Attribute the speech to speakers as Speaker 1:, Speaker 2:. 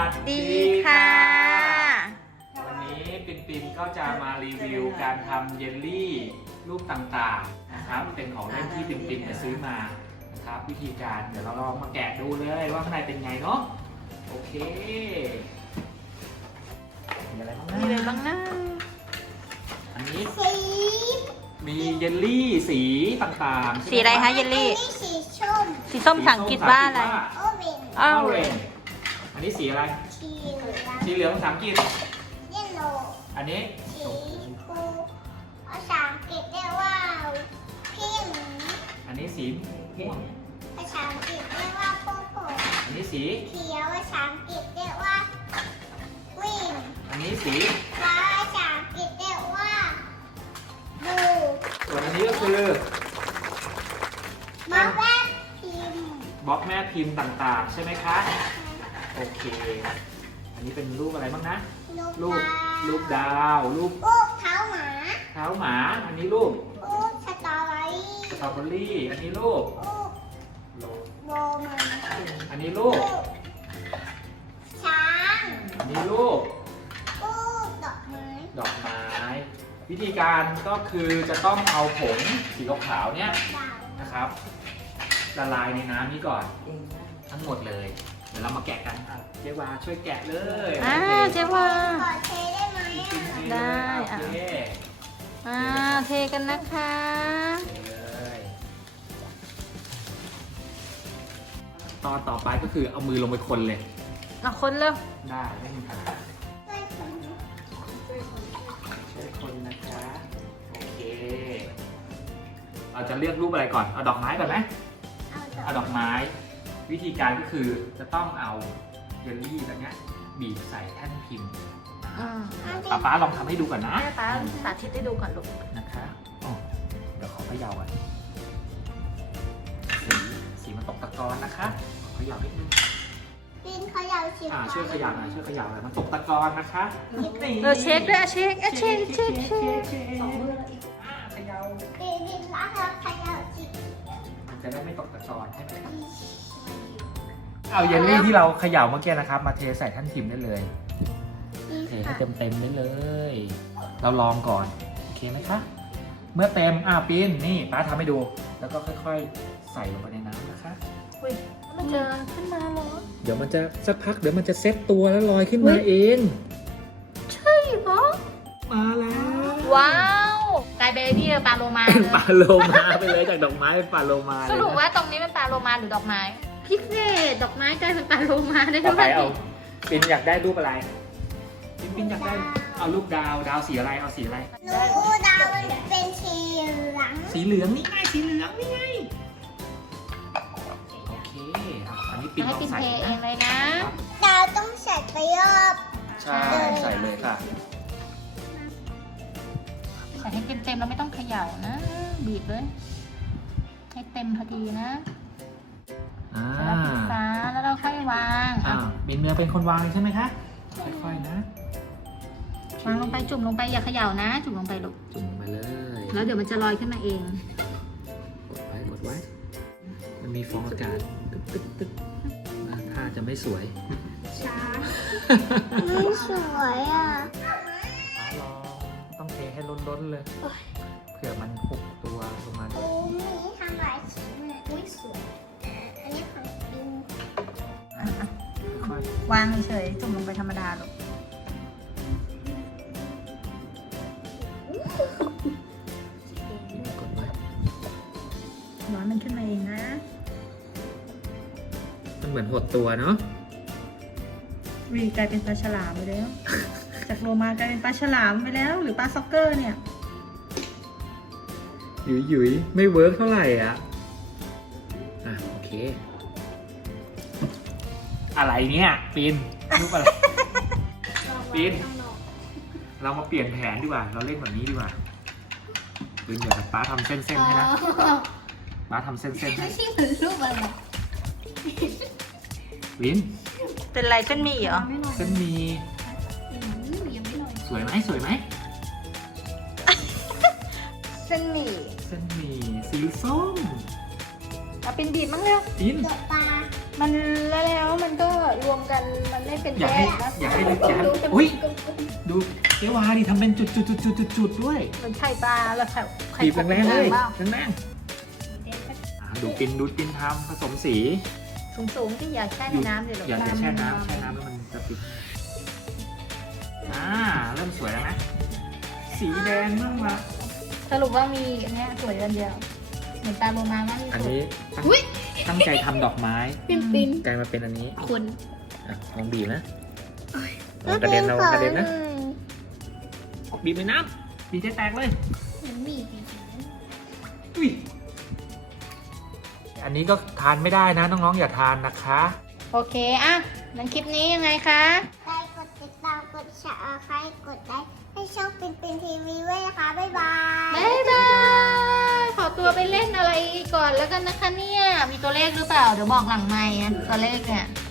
Speaker 1: สดีค่ะวันนี้ปินก็จะมารีวิวการทำเยลลี่รูปต่างๆนะครับเป็นของเล่นที่ปินไปซื้อมานะครับวิธีการเดี๋ยวเราลองมาแกะดูเลยว่าข้างในเป็นไงเนาะโอเคมีอะไรบ้างนะ
Speaker 2: มีอะไรบ้างนะ
Speaker 1: อันนี้มีเยลลี่สีต่างๆ
Speaker 2: สีอะไรคะเยลลี่
Speaker 3: สีส้ม
Speaker 2: สีส้มภาษาอังกฤษว่าอะไร
Speaker 3: โอเวน
Speaker 1: Orange อันนี้สีอะไร
Speaker 3: สีเหลือง
Speaker 1: สีเหลืองภาษาอังกฤษ
Speaker 3: เยลโล่
Speaker 1: อันนี้
Speaker 3: สีชมพูภาษาอังกฤษเรียกว่าพิงค์
Speaker 1: อันนี้สีม่วง
Speaker 3: ภาษาอังกฤษเรียกว่าโพโพ
Speaker 1: อันนี้สี
Speaker 3: เขียวภาษาอังกฤษเรียกว่าวิน
Speaker 1: อันนี้สี
Speaker 3: ฟ้าภาษาอังกฤษเรียกว่าบลู
Speaker 1: ส่วนอันนี้ก็คือ
Speaker 3: มาแวบพิมพ์
Speaker 1: บล็อกแม่พิมพ์ต่างๆ ใช่ไหมคะโอเค อันนี้เป็นรูปอะไรบ้างนะ รูปดาวรูป
Speaker 3: รูปเท้าหมา
Speaker 1: เท้าหมาอันนี้รูป
Speaker 3: รูปสตรอเบอรี่
Speaker 1: สตรอเบอรี่อันนี้รูป
Speaker 3: รูปโบมัน
Speaker 1: อันนี้รูป
Speaker 3: ช้าง
Speaker 1: อันนี้รูป
Speaker 3: รูปดอกไม้
Speaker 1: ดอกไม้ วิธีการก็คือจะต้องเอาผงสีขาวๆเนี่ย
Speaker 3: ดาว
Speaker 1: นะครับละลายในน้ำนี้ก่อนทั้งหมดเลย เดี๋ยวเรามาแกะกันเจ๊วาช่วยแกะเลย
Speaker 2: เจ๊ว่า
Speaker 3: ขอเทได้ไหม
Speaker 2: ได้
Speaker 1: โอเค
Speaker 2: เทกันนะคะ
Speaker 1: เทเลยตอนต่อไปก็คือเอามือลงไปคนเลย
Speaker 2: เอาคนเร็ว
Speaker 1: ได้ไม่มีปัญหา
Speaker 3: ช่วยคน
Speaker 1: ช่วยคนนะคะโอเคเราจะเลือกรูปอะไรก่อนเอาดอกไม้ก่อนไหม เอาดอกไม้วิธีการก็คือจะต้องเอาเยลลี่แบบนี้บีบใส่แท่นพิมพ์ป๊าลองทำให้ดูก่อนนะ
Speaker 2: แม่ป้าสาธิตให้ดูก่อนลูก
Speaker 1: นะคะอ๋อเดี๋ยวขอเขย่าก่อนสีมันตกตะกอนนะคะขอเขย่านิดนึง
Speaker 3: ปีนเขายาวชิบ
Speaker 1: ช่วยเขย่าหน่อยช่วยเขย่าหน่อยมันตกตะกอนนะคะ
Speaker 2: เช็คด้วยเช็คเช็ค
Speaker 1: เขย่า
Speaker 3: ปีนแล้วเขายาวชิบ
Speaker 1: มันจะได้ไม่ตกตะกอนใช่ไหมครับเอาเยลลี่ที่เราเขย่าเมื่อกี้นะครับมาเทใส่แท่นพิมพ์ได้เลยเทให้เต็มได้เลย เราลองก่อนโอเคไหมคะเมื่อเต็มปีนนี่ป้าทำให้ดู แล้วก็ค่อยๆ ใส่ลงไปในน้ำนะคะ
Speaker 2: อุ้ยมันจะขึ้นมาเหรอ
Speaker 1: เดี๋ยวมันจะสักพักเดี๋ยวมันจะเซ็ตตัวแล้วลอยขึ้นมาเอง
Speaker 2: ใช่ปะ
Speaker 1: มาแล้ว
Speaker 2: ว้าวกลายเป็นพี่ปลาโลมา
Speaker 1: เป็นปลาโลมาไปเลยจากดอกไม้เป็นปลาโลมา
Speaker 2: สรุปว่าตรงนี้เป็นปลาโลมาหรือดอกไม้พิเศษดอกไม้กลายเป็นปลาโลมาได้
Speaker 1: ต่อ
Speaker 2: ด้
Speaker 1: ไป
Speaker 2: วย
Speaker 1: เอาปินอยากได้รูปอะไรปินอยากได้เอารูปดาวสีอะไรเอาสีอะไร
Speaker 3: หนูดาวมันเป็นสีเหลือง
Speaker 1: สีเหลืองนี่ไงสีเหลืองนี่ไงโอเคอันนี้ปิน
Speaker 2: ให้
Speaker 1: ลอง
Speaker 2: ปิน
Speaker 1: ใส่
Speaker 2: เทเอ
Speaker 1: นะ
Speaker 2: งเลยนะ
Speaker 3: ดาวต้องใส่ไปรอบ
Speaker 1: ใช่ใส่เลยค่ะ
Speaker 2: ใส่ให้เต็มๆเราไม่ต้องเขย่านะ บีบเลยให้เต็มพอดีนะแล้วปิดฟ้าแล้วเราค่อยวาง
Speaker 1: บินเนื้อเป็นคนวางใช่ไหมคะค่อยๆนะ
Speaker 2: วางลงไปจุ่มลงไปอย่าเขย่านะ จุ่มลงไปลูก
Speaker 1: จุ่มลงไปเลย
Speaker 2: แล้วเดี๋ยวมันจะลอยขึ้นมาเอง
Speaker 1: กดไว้ มันมีฟองอากาศตึ๊กถ้าจะไม่สวย
Speaker 3: ช้าไม่สวยอ่ะ
Speaker 1: ลองต้องเทให้ล้นๆเลย เผื่อมันหุบตัวลงมาด้
Speaker 3: โอ้
Speaker 1: วย
Speaker 3: มีทำหลายสีมากอุ้ยสวยอันนี้ของปิน
Speaker 1: ค่อยว
Speaker 2: างเฉยๆจุ่มลงไปธรรมดาลูก
Speaker 1: กดไว้
Speaker 2: ร้อนมันขึ้นมาเองนะ
Speaker 1: มันเหมือนหดตัวเนาะ
Speaker 2: วีกลายเป็นปลาฉลามไปแล้ว จากโลมากลายเป็นปลาฉลามไปแล้ว หรือปลาซ็อกเกอร์เนี่ย
Speaker 1: หยุยไม่เวิร์กเท่าไหร่อ่ะโอเค อะไรเนี่ยปีนรูปอะไร ปีน เรามาเปลี่ยนแผนดีกว่า เราเล่นแบบนี้ดีกว่าปีนเดี๋ยวป้าทำเส้นๆให้นะป้าทำเส้นๆให้
Speaker 3: ที่เหมือนรูปอะไร
Speaker 1: ปีน
Speaker 2: เป็นไรเส้นหมี่เหรอ
Speaker 1: เส้นหมี
Speaker 3: ยังไม่ลอย
Speaker 1: สวยไหมสวยไหม
Speaker 2: เส้นหมี่
Speaker 1: เส้นหมีสีส้ม
Speaker 2: เอาเป็นบีบมั้งเร็ว
Speaker 1: ปีน
Speaker 3: เกิดปลา
Speaker 2: มันแล้วมันก็รวมกันมันไม่เป็น
Speaker 1: อยาก
Speaker 2: แย
Speaker 1: ให้
Speaker 2: กนะ
Speaker 1: อยากให้อุ้ยดูเจ๊วาดิทำเป็นจุดด้วย
Speaker 2: มันไข่ปลาแล้วไข่
Speaker 1: บีบแรงๆเลย
Speaker 2: ปลา
Speaker 1: แรงๆดูปินทำผสมสี
Speaker 2: สูงที่อยากแช่ในน้ำเดี๋ยว
Speaker 1: อย่าแช่น้ำแล้วมันจะปิดเริ่มสวยแล้วนะสีแดงมากมา
Speaker 2: สรุปว่ามีอันเนี้ยสวยอันเดียวเหมือนตาโลมามากที่
Speaker 1: อัน
Speaker 2: สุด
Speaker 1: นี้ตั้งใจทำดอกไม้
Speaker 2: ปิ้น
Speaker 1: กลายมาเป็นอันนี้
Speaker 2: คุณ
Speaker 1: ลองบีบนะกระเด็นเรากระเด็นนะบีบในน้ำบีบให้แตกเลย
Speaker 3: มันมี
Speaker 1: อุ้ยอันนี้ก็ทานไม่ได้นะน้องๆอย่าทานนะคะ
Speaker 2: โอเคอ่ะนั้นคลิปนี้ยังไงคะ
Speaker 3: ไลค์กดติดตามกดแชร์ใครกดไลค์ให้ช่องเป็นทีวีไว้นะคะบ๊ายบาย
Speaker 2: บ๊ายบายขอตัวไปเล่นอะไรก่อนแล้วกันนะคะเนี่ย มีตัวเลขหรือเปล่า เดี๋ยวบอกหลังไมค์ตัวเลขเนี่ย